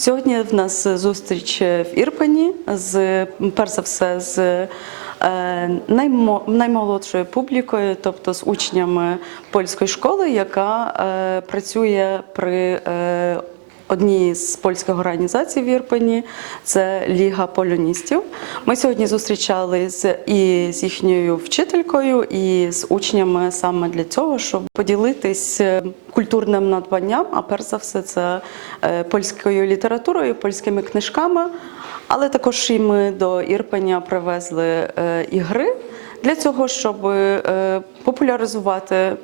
Сьогодні в нас зустріч в Ірпені з перш за все з е, наймолодшою публікою, тобто з учнями польської школи, яка е, працює при одній з польських організацій в Ірпені. Це Ліга полюністів. Ми сьогодні зустрічались і з їхньою вчителькою, і з учнями саме для цього, щоб поділитись е, культурним надбанням, а перш за все, це е, польською літературою, польськими книжками. Але також і ми до Ірпеня привезли е, ігри для цього, щоб е, популяризувати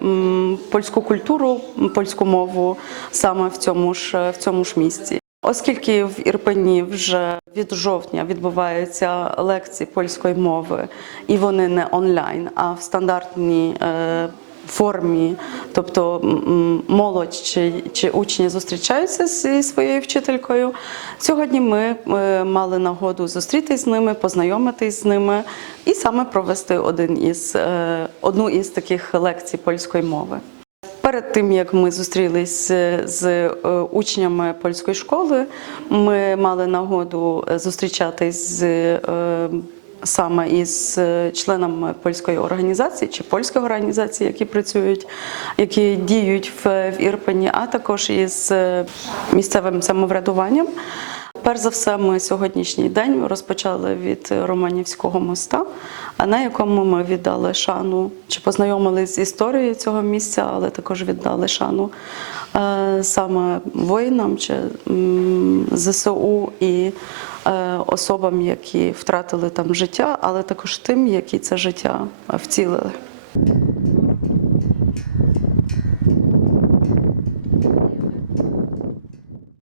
польську культуру, польську мову саме в цьому ж в цьому ж місці. Оскільки в Ірпені вже від жовтня відбуваються лекції польської мови, і вони не онлайн, а в стандартній е, формі, тобто молодь чи, чи учні зустрічаються зі своєю вчителькою. Сьогодні ми е, мали нагоду зустрітись з ними, познайомитись з ними і саме провести один із, е, одну із таких лекцій польської мови. Перед тим як ми зустрілись з, з е, учнями польської школи, ми мали нагоду е, зустрічатись з е, саме із е, членами польської організації чи польських організацій, які працюють, які діють в, Ірпені, а також із е, місцевим самоврядуванням. Перш за все, ми сьогоднішній день розпочали від Романівського моста, на якому ми віддали шану чи познайомились з історією цього місця, але також віддали шану е, саме воїнам чи ЗСУ і е, особам, які втратили там життя, але також тим, які це життя вцілили.